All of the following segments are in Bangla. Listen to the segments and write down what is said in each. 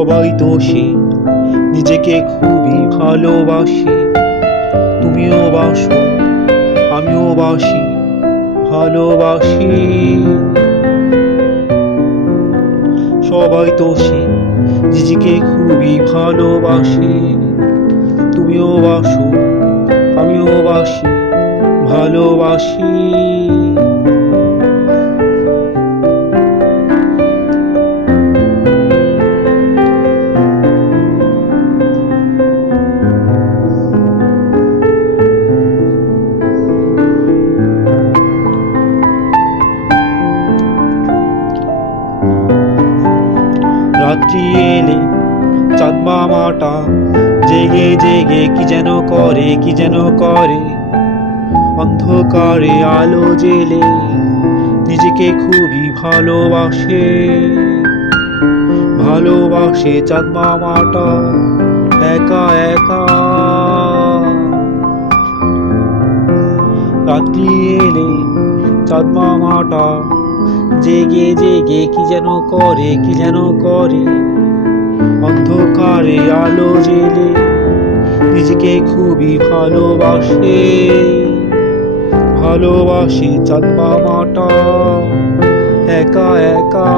সবাই দোষী, নিজেকে খুবই ভালোবাসি। তুমিও বাসো, আমিও বাসি, ভালোবাসি। সবাই দোষী, নিজেকে খুবই ভালোবাসি। তুমিও বাসো, আমিও বাসি, ভালোবাসি। রাত্রি এলে চাঁদ মামাটা জেগে জেগে কি যেন করে, কি যেন করে। অন্ধকারে আলো জেলে নিজেকে খুবই ভালোবাসে, ভালোবাসে চাঁদ মামাটা একা একা। রাত্রি এলে চাঁদ মামাটা জেগে জেগে কি যেন করে, কি যেন করে। অন্ধকারে আলো জেলে নিজেকে খুবই ভালোবাসে, ভালোবাসে চাঁদ মামাটা একা একা।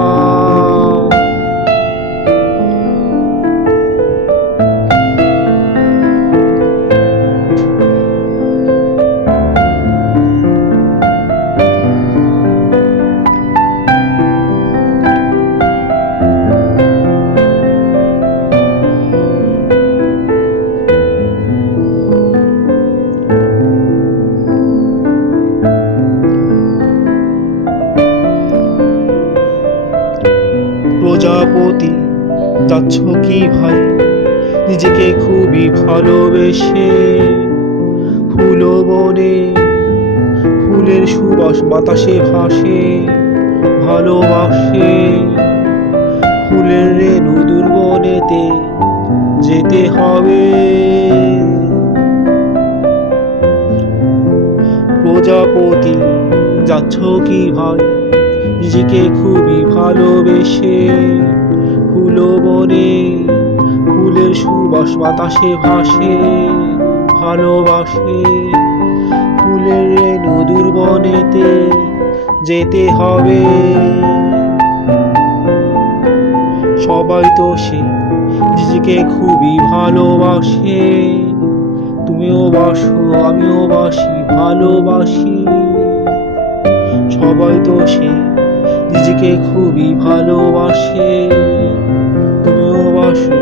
প্রজাপতি যাচ্ছ কি ভাই নিজেকে খুবই ভালোবেসে? ফুল বনে ফুলের সুবাস বাতাসে ভাসে, ভালোবাসে। ফুলের রেণু দুর্বনেতে যেতে হবে। প্রজাপতি যাচ্ছ কি ভাই নিজেকে খুবই ভালোবেসে? ফুল বনে ফুলের সুবাস বাতাসে ভাসে, ভালোবাসে। ফুলের রেণু দুর্বনেতে যেতে হবে। সবাই তো সে নিজেকে খুবই ভালোবাসে। তুমিও বাসো, আমিও বাসি, ভালোবাসি। সবাই তো সে নিজেকে খুবই ভালোবাসে। তুমিও বাসো,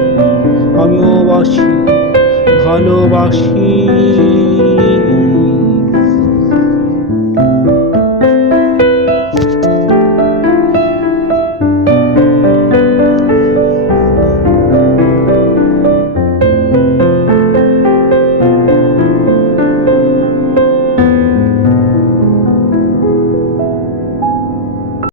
আমিও বাসি, ভালোবাসি।